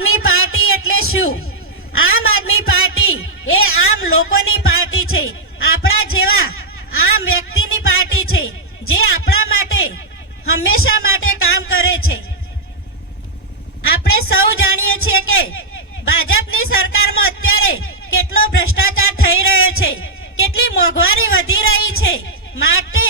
આદમી party એટલે શું? આમ આદમી પાર્ટી એ આમ લોકોની પાર્ટી છે, આપણા જેવા આમ વ્યક્તિની પાર્ટી છે, જે આપણા માટે હંમેશા માટે કામ કરે છે। આપણે સૌ જાણીએ છીએ કે ભાજપની સરકારમાં અત્યારે કેટલો ભ્રષ્ટાચાર થઈ રહ્યો છે, કેટલી મોંઘવારી વધી રહી છે, માટે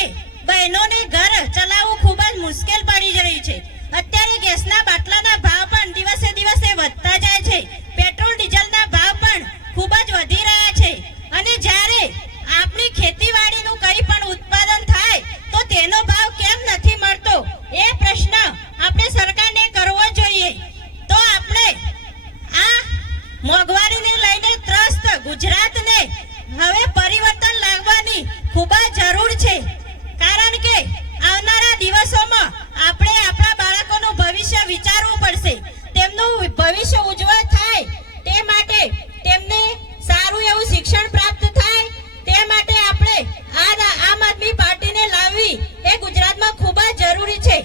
બહેનોને ઘર ચલાવવું ખૂબ જ મુશ્કેલ પડી રહી છે। અત્યારે ગેસના બાટલાના ભાવ પણ દિવસે દિવસે વધતા જાય છે, પેટ્રોલ ડીઝલના ભાવ પણ ખૂબ જ વધી રહ્યા છે, અને જ્યારે આપણી ખેતીવાડીનું કંઈ પણ ઉત્પાદન થાય તો તેનો ભાવ કેમ નથી મળતો એ પ્રશ્ન આપણે સરકારને કરવો જોઈએ। તો આપણે આ મોંઘવારીને લઈને ત્રસ્ત ગુજરાતને હવે પરિવર્તન લાવવાની ખૂબ જ જરૂર છે, કારણ કે આવનારા દિવસોમાં આપણે આપણા બાળકોનું ભવિષ્ય વિચારવું પડશે। તેમનું ભવિષ્ય ઉજ્જવળ થાય તે માટે તેમને સારું એવું શિક્ષણ પ્રાપ્ત થાય તે માટે આપણે આમ આદમી પાર્ટીને લાવવી એ ગુજરાતમાં ખૂબ જ જરૂરી છે।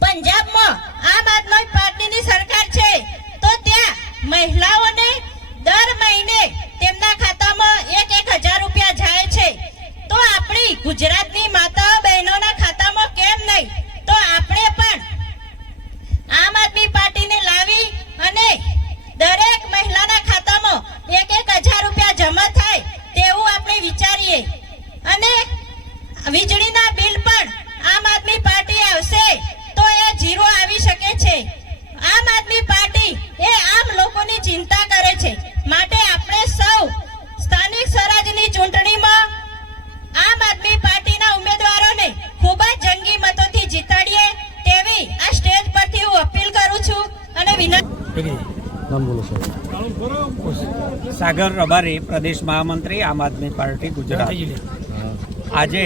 પંજાબમાં આમ આદમી પાર્ટીની સરકાર છે તો ત્યાં મહિલાઓને દર મહિને તેમના ખાતામાં 1,000 રૂપિયા જાય છે, તો આપણી ગુજરાતની માતાઓ બહેનોના ખાતામાં કેમ નહીં? તો આપણે પણ આમ આદમી પાર્ટીને લાવી અને દરેક મહિલાના ખાતામાં 1,000 રૂપિયા જમા થાય તેવું આપણે વિચારીએ, અને વીજળીના બિલ પણ આમ આદમી પાર્ટી આવશે તો એ 0 આવી શકે છે। આમ આદમી પાર્ટી એ આમ લોકોની ચિંતા કરે છે, માટે આપણે સૌ સ્થાનિક સ્વરાજની ચૂંટણીમાં આમ આદમી પાર્ટીના ઉમેદવારોને ખૂબ જ જંગી મતોથી જીતાડીએ તેવી આ સ્ટેજ પરથી હું અપીલ કરું છું અને વિનંતી। સાગર રબારી, પ્રદેશ મહામંત્રી, આમ આદમી પાર્ટી ગુજરાત। આજે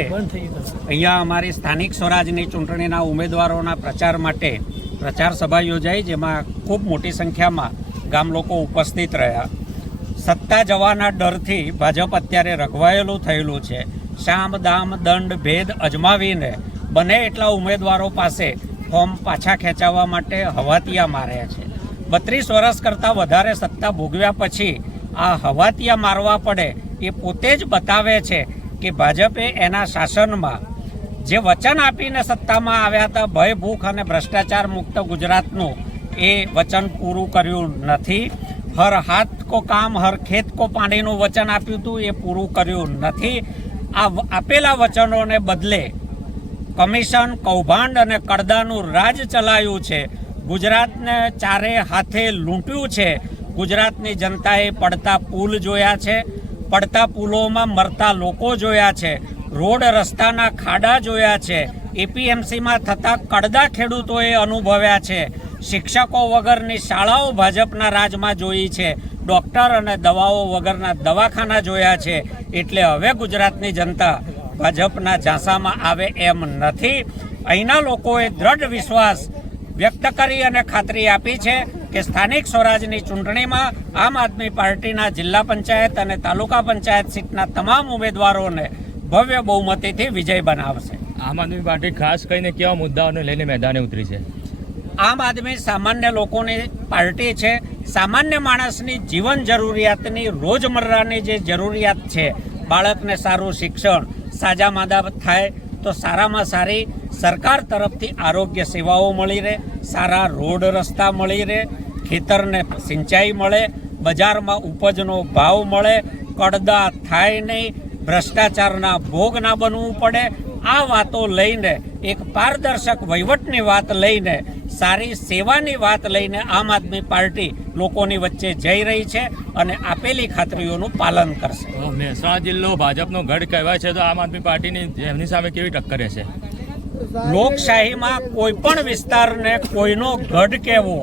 અહીંયા અમારી સ્થાનિક સ્વરાજની ચૂંટણીના ઉમેદવારોના પ્રચાર માટે પ્રચાર સભા યોજાઈ, જેમાં ખૂબ મોટી સંખ્યામાં ગામ લોકો ઉપસ્થિત રહ્યા। સત્તા જવાના ડરથી ભાજપ અત્યારે રઘવાયેલું થયેલું છે। શામ દામ દંડ ભેદ અજમાવીને બને એટલા ઉમેદવારો પાસે ફોર્મ પાછા ખેંચાવવા માટે હવાતિયા માર્યા છે। 32 વર્ષ કરતાં વધારે સત્તા ભોગવ્યા પછી આ હવાતિયા મારવા પડે એ પોતે જ બતાવે છે કે ભાજપે એના શાસનમાં જે વચન આપીને સત્તામાં આવ્યા હતા, ભય ભૂખ અને ભ્રષ્ટાચાર મુક્ત ગુજરાતનું, એ વચન પૂરું કર્યું નથી। હર હાથ કો કામ હર ખેત કો પાણીનું વચન આપ્યું હતું, એ પૂરું કર્યું નથી। આ આપેલા વચનોને બદલે કમિશન, કૌભાંડ અને કડદાનું રાજ ચલાવ્યું છે। ગુજરાતને ચારે હાથે લૂંટ્યું છે। ગુજરાતની જનતાએ પડતા પુલ જોયા છે, પડતા પુલોમાં મરતા લોકો જોયા છે, રોડ રસ્તાના ખાડા જોયા છે, એપીએમસીમાં થતા કડદા ખેડૂતોએ અનુભવ્યા છે, શિક્ષકો વગરની શાળાઓ ભાજપના રાજમાં જોઈ છે, ડૉક્ટર અને દવાઓ વગરના દવાખાના જોયા છે। એટલે હવે ગુજરાતની જનતા ભાજપના ઝાંસામાં આવે એમ નથી। અહીંના લોકોએ દ્રઢ વિશ્વાસ વ્યક્ત કરી અને ખાતરી આપી છે કે સ્થાનિક સ્વરાજની ચૂંટણીમાં આમ આદમી પાર્ટીના જિલ્લા પંચાયત અને તાલુકા પંચાયત સીટના તમામ ઉમેદવારોને ભવ્ય બહુમતીથી વિજય બનાવશે। આમ આદમી પાર્ટી ખાસ કરીને કેવા મુદ્દાઓને લઈને મેદાને ઉતરી છે? આમ આદમી સામાન્ય લોકોની પાર્ટી છે। સામાન્ય માણસની જીવન જરૂરિયાતની, રોજમર્રાની જે જરૂરિયાત છે, બાળકને સારું શિક્ષણ, સાજા માદા થાય તો સારામાં સારી સરકાર તરફથી આરોગ્ય સેવાઓ મળી રહે, સારા રોડ રસ્તા મળી રહે, ખેતરને સિંચાઈ મળે, બજારમાં ઉપજનો ભાવ મળે, કડદા થાય નહીં, ભ્રષ્ટાચારના ભોગ ના બનવું પડે। આ વાતો લઈને, એક પારદર્શક વહીવટની વાત લઈને, સારી સેવાની વાત લઈને આમ આદમી પાર્ટી લોકોની વચ્ચે જઈ રહી છે અને આપેલી ખાતરીઓનું પાલન કરશે। મહેસાણા જિલ્લો ભાજપનો ગઢ કહેવાય છે, તો આમ આદમી પાર્ટીની એમની સામે કેવી ટક્કર રહેશે? લોકશાહીમાં કોઈ પણ વિસ્તારને કોઈનો ગઢ કહેવો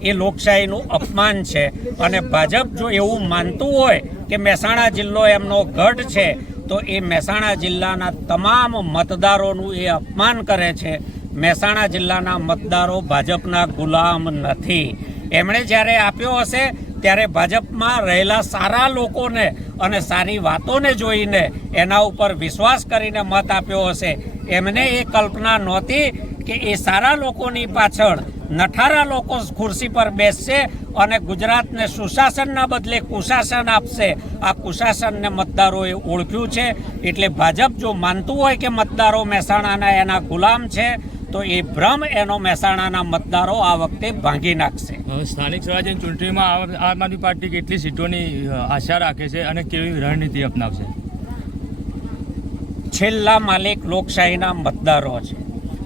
એ લોકશાહીનું અપમાન છે, અને ભાજપ જો એવું માનતું હોય કે મહેસાણા જિલ્લો એમનો ગઢ છે તો એ મહેસાણા જિલ્લાના તમામ મતદારોનું એ અપમાન કરે છે। મહેસાણા જિલ્લાના મતદારો ભાજપના ગુલામ નથી। એમણે જ્યારે આપ્યો હશે ત્યારે ભાજપમાં રહેલા સારા લોકોને અને સારી વાતોને જોઈને એના ઉપર વિશ્વાસ કરીને મત આપ્યો હશે। એમને એ કલ્પના નહોતી કે એ સારા લોકોની પાછળ નઠારા લોકો ખુરશી પર બેસશે અને ગુજરાતને સુશાસનના બદલે કુશાસન આપશે. આ કુશાસનને મતદારોએ ઓળખ્યું છે. એટલે ભાજપ જો માનતું હોય કે મતદારો મહેસાણાના એના ગુલામ છે તો એ ભ્રમ એનો મહેસાણાના મતદારો આ વખતે ભાંગી નાખશે. સ્થાનિક સ્વરાજ્યની ચૂંટણીમાં આમ આદમી પાર્ટી કેટલી સીટોની આશા રાખે છે અને કેવી રણનીતિ અપનાવશે? છેલ્લા માલિક લોકશાહીના મતદારો છે.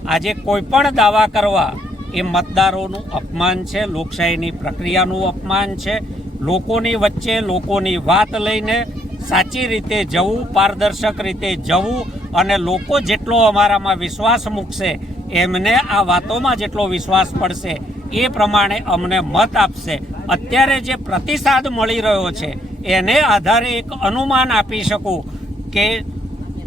આજે કોઈ પણ દાવા કરવા એ મતદારોનું અપમાન છે, લોકશાહીની પ્રક્રિયાનું અપમાન છે. લોકોની વચ્ચે લોકોની વાત લઈને સાચી રીતે જવું, પારદર્શક રીતે જવું અને લોકો જેટલો અમારામાં વિશ્વાસ મૂકશે એમને આ વાતોમાં જેટલો વિશ્વાસ પડશે એ પ્રમાણે અમને મત આપશે. અત્યારે જે પ્રતિસાદ મળી રહ્યો છે એને આધારે એક અનુમાન આપી શકું કે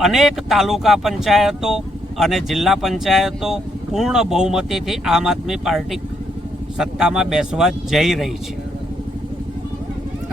અનેક તાલુકા પંચાયતો અને જિલ્લા પંચાયતો પૂર્ણ બહુમતીથી આમ આદમી પાર્ટી સત્તામાં બેસવા જઈ રહી છે.